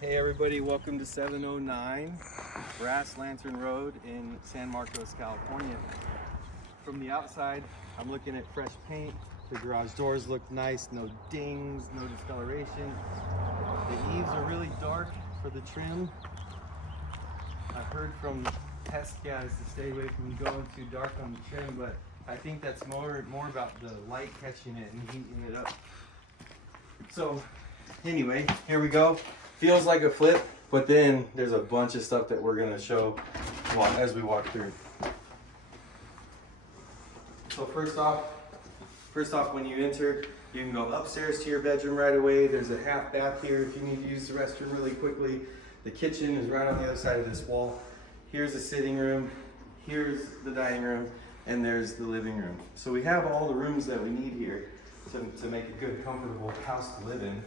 Hey everybody, welcome to 709 Brass Lantern Road in San Marcos, California. From the outside, I'm looking at fresh paint. The garage doors look nice, no dings, no discoloration. The eaves are really dark for the trim. I've heard from test guys to stay away from going too dark on the trim, but I think that's more about the light catching it and heating it up. So anyway, here we go. Feels like a flip, but then there's a bunch of stuff that we're gonna show as we walk through. So first off, when you enter, you can go upstairs to your bedroom right away. There's a half bath here if you need to use the restroom really quickly. The kitchen is right on the other side of this wall. Here's the sitting room, here's the dining room, and there's the living room. So we have all the rooms that we need here to make a good, comfortable house to live in.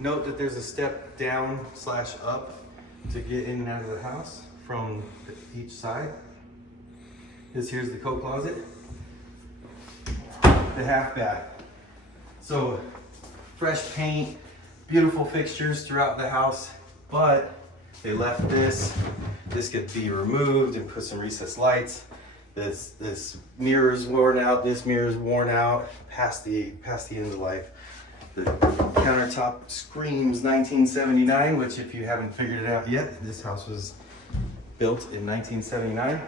Note that there's a step down / up to get in and out of the house from each side. Here's the coat closet, the half bath. So fresh paint, beautiful fixtures throughout the house, but they left this. This could be removed and put some recessed lights. This mirror's worn out. This mirror's worn out past the end of life. The countertop screams 1979, which if you haven't figured it out yet, this house was built in 1979.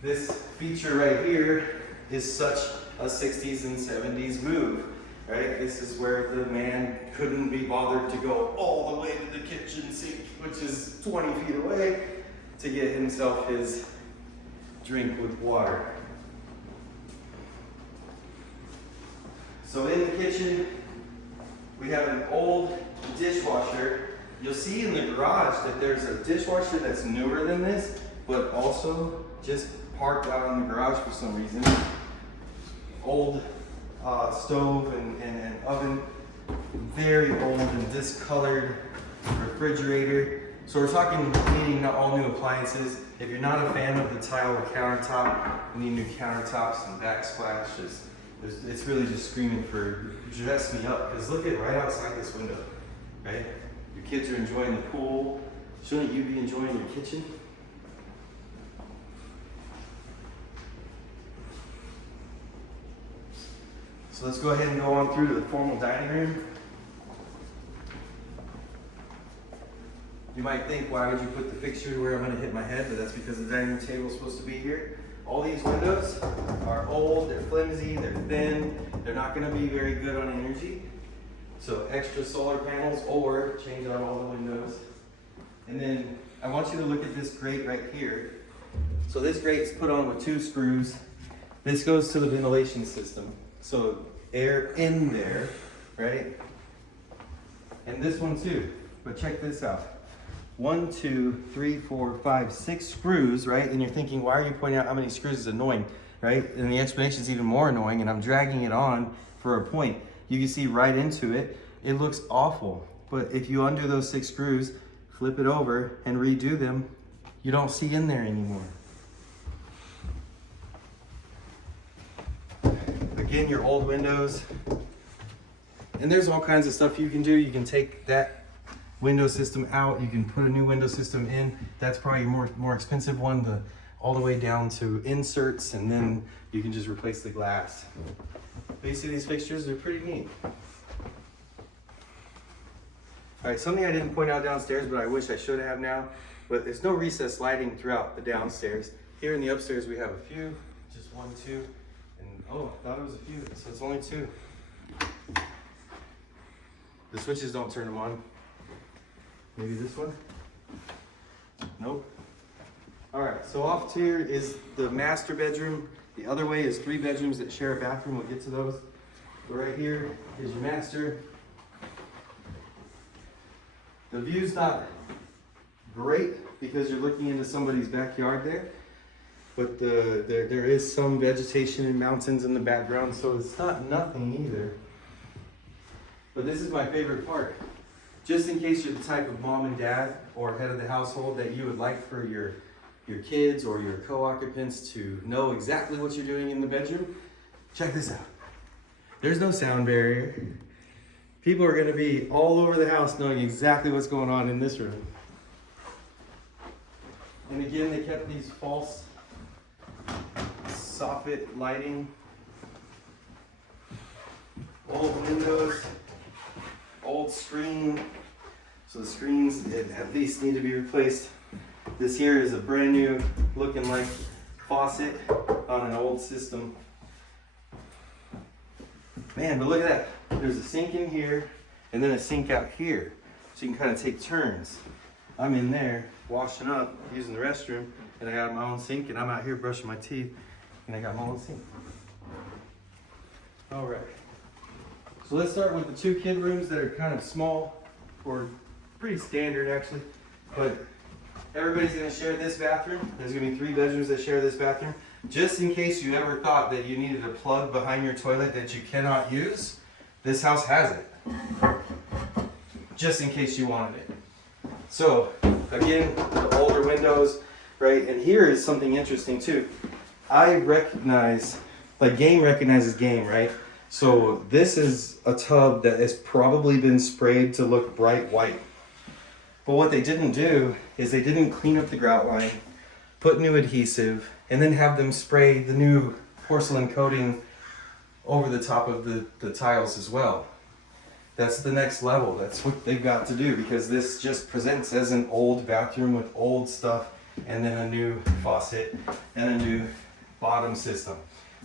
This feature right here is such a 60s and 70s move, right? This is where the man couldn't be bothered to go all the way to the kitchen sink, which is 20 feet away, to get himself his drink with water. So in the kitchen, we have an old dishwasher. You'll see in the garage that there's a dishwasher that's newer than this, but also just parked out in the garage for some reason. Old stove and oven, very old and discolored refrigerator. So we're talking needing all new appliances. If you're not a fan of the tile or countertop, you need new countertops and backsplashes. It's really just screaming for dress me up, because look at right outside this window, right? Your kids are enjoying the pool. Shouldn't you be enjoying your kitchen? So let's go ahead and go on through to the formal dining room. You might think, why would you put the fixture where I'm going to hit my head? But that's because the dining room table is supposed to be here. All these windows are old, they're flimsy, they're thin, they're not going to be very good on energy. So extra solar panels, or change out all the windows. And then I want you to look at this grate right here. So this grate is put on with 2 screws. This goes to the ventilation system. So air in there, right? And this one too, but check this out. 1, 2, 3, 4, 5, 6 screws, right? And you're thinking, why are you pointing out how many screws is annoying, right? And the explanation is even more annoying, and I'm dragging it on for a point. You can see right into it. It looks awful, but if you undo those 6 screws, flip it over and redo them, you don't see in there anymore. Again, your old windows. And there's all kinds of stuff you can do. You can take that window system out, you can put a new window system in. That's probably your more expensive one, all the way down to inserts, and then you can just replace the glass. But you see these fixtures, they're pretty neat. All right, something I didn't point out downstairs, but I wish I should have now, but there's no recessed lighting throughout the downstairs. Here in the upstairs we have a few, just 1, 2, and oh, I thought it was a few, so it's only 2. The switches don't turn them on. Maybe this one? Nope. All right, so off here is the master bedroom. The other way is 3 bedrooms that share a bathroom. We'll get to those. But right here is your master. The view's not great because you're looking into somebody's backyard there. But there is some vegetation and mountains in the background, so it's not nothing either. But this is my favorite part. Just in case you're the type of mom and dad or head of the household that you would like for your kids or your co-occupants to know exactly what you're doing in the bedroom, check this out. There's no sound barrier. People are gonna be all over the house knowing exactly what's going on in this room. And again, they kept these false soffit lighting, old windows, old screen. So the screens at least need to be replaced. This here is a brand new looking like faucet on an old system. Man, but look at that. There's a sink in here and then a sink out here. So you can kind of take turns. I'm in there washing up, using the restroom, and I got my own sink, and I'm out here brushing my teeth, and I got my own sink. All right. So let's start with the 2 kid rooms that are kind of small, or pretty standard actually, but everybody's gonna share this bathroom. There's gonna be 3 bedrooms that share this bathroom. Just in case you ever thought that you needed a plug behind your toilet that you cannot use, this house has it. Just in case you wanted it. So again, the older windows, right? And here is something interesting too. I recognize, like game recognizes game, right? So this is a tub that has probably been sprayed to look bright white. But what they didn't do is they didn't clean up the grout line, put new adhesive, and then have them spray the new porcelain coating over the top of the tiles as well. That's the next level. That's what they've got to do, because this just presents as an old bathroom with old stuff and then a new faucet and a new bottom system.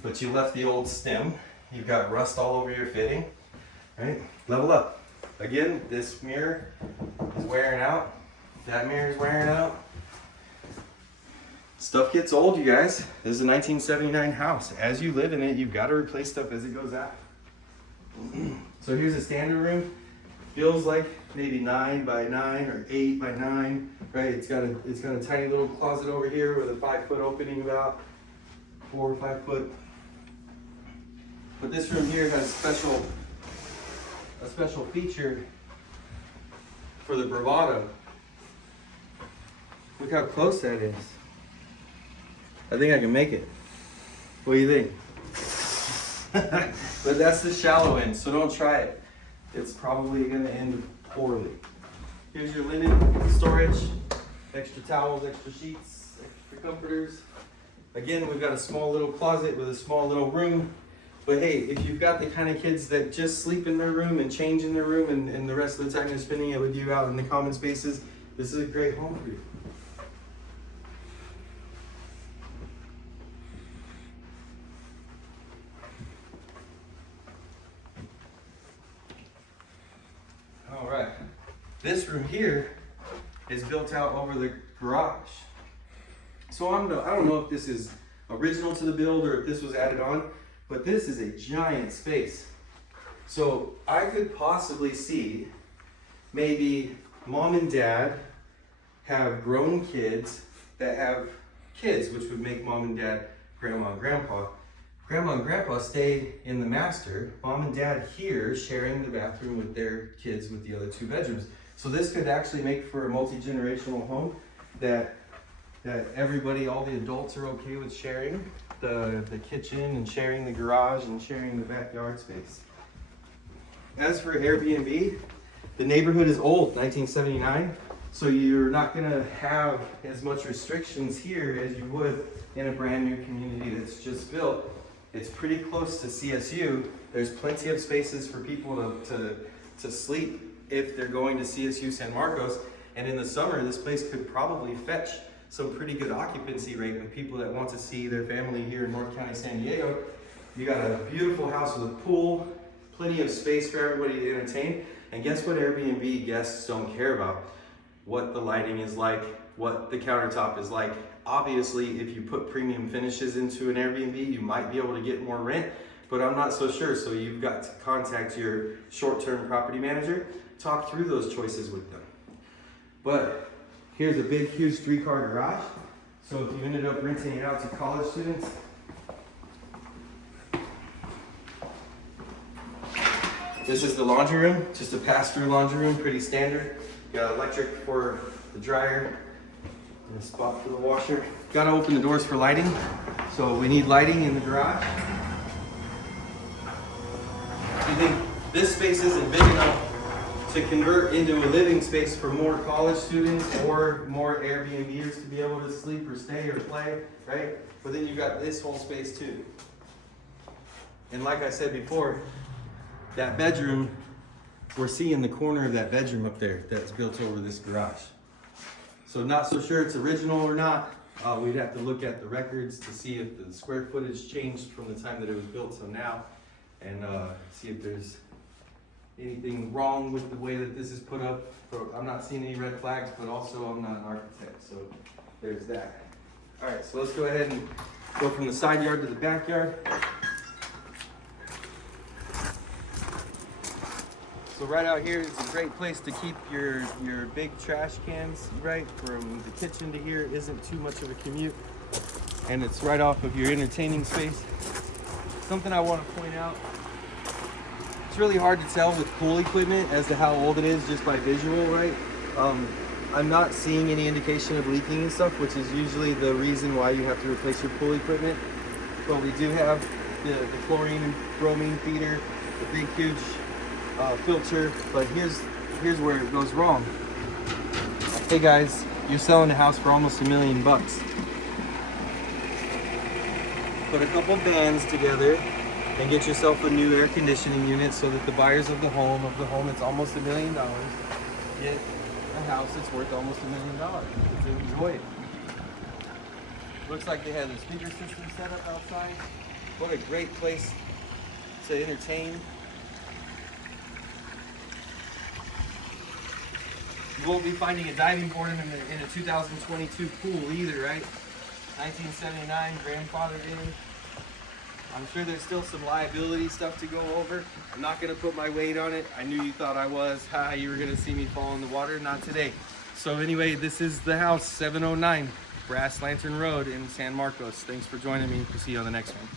But you left the old stem. You've got rust all over your fitting, right? Level up. Again, this mirror is wearing out. That mirror is wearing out. Stuff gets old, you guys. This is a 1979 house. As you live in it, you've got to replace stuff as it goes out. So here's a standard room. Feels like maybe 9 by 9 or 8 by 9, right? It's got a tiny little closet over here with a 5-foot opening, about 4 or 5 foot. But this room here has a special feature for the bravado. Look how close that is. I think I can make it. What do you think? But that's the shallow end, so don't try it. It's probably gonna end poorly. Here's your linen storage, extra towels, extra sheets, extra comforters. Again, we've got a small little closet with a small little room. But hey, if you've got the kind of kids that just sleep in their room and change in their room and the rest of the time they're spending it with you out in the common spaces, this is a great home for you. All right, this room here is built out over the garage. So I don't know if this is original to the build or if this was added on, but this is a giant space. So I could possibly see maybe mom and dad have grown kids that have kids, which would make mom and dad grandma and grandpa. Grandma and grandpa stay in the master, mom and dad here sharing the bathroom with their kids with the other 2 bedrooms. So this could actually make for a multi-generational home that everybody, all the adults are okay with sharing the kitchen and sharing the garage and sharing the backyard space. As for Airbnb, the neighborhood is old, 1979, so you're not gonna have as much restrictions here as you would in a brand new community that's just built. It's pretty close to CSU. There's plenty of spaces for people to sleep if they're going to CSU San Marcos. And in the summer, this place could probably fetch some pretty good occupancy rate with people that want to see their family here in North County, San Diego. You got a beautiful house with a pool, plenty of space for everybody to entertain. And guess what Airbnb guests don't care about? What the lighting is like, what the countertop is like. Obviously, if you put premium finishes into an Airbnb, you might be able to get more rent, but I'm not so sure. So you've got to contact your short-term property manager, talk through those choices with them. But here's a big, huge 3-car garage. So if you ended up renting it out to college students, this is the laundry room, just a pass-through laundry room, pretty standard. You got electric for the dryer and a spot for the washer. Got to open the doors for lighting, so we need lighting in the garage. Do you think This space isn't big enough to convert into a living space for more college students or more Airbnbers to be able to sleep or stay or play, right? But then you've got this whole space too. And like I said before, that bedroom, we're seeing the corner of that bedroom up there that's built over this garage. So not so sure it's original or not. We'd have to look at the records to see if the square footage changed from the time that it was built till now, and see if there's anything wrong with the way that this is put up. I'm not seeing any red flags, but also I'm not an architect, so there's that. All right, so let's go ahead and go from the side yard to the backyard. So right out here is a great place to keep your big trash cans, right? From the kitchen to here isn't too much of a commute, and it's right off of your entertaining space. Something I want to point out, it's really hard to tell with pool equipment as to how old it is just by visual, right? I'm not seeing any indication of leaking and stuff, which is usually the reason why you have to replace your pool equipment. But we do have the chlorine and bromine feeder, the big huge filter, but here's where it goes wrong. Hey guys, you're selling the house for almost $1 million. Put a couple bands together and get yourself a new air conditioning unit so that the buyers of the home that's almost $1 million get a house that's worth almost $1 million to enjoy it. Looks like they have the speaker system set up outside. What a great place to entertain. You won't be finding a diving board in a 2022 pool either, right? 1979, grandfathered in. I'm sure there's still some liability stuff to go over. I'm not gonna put my weight on it. I knew you thought I was. Ha, you were gonna see me fall in the water. Not today. So anyway, this is the house, 709 Brass Lantern Road in San Marcos. Thanks for joining me. We'll see you on the next one.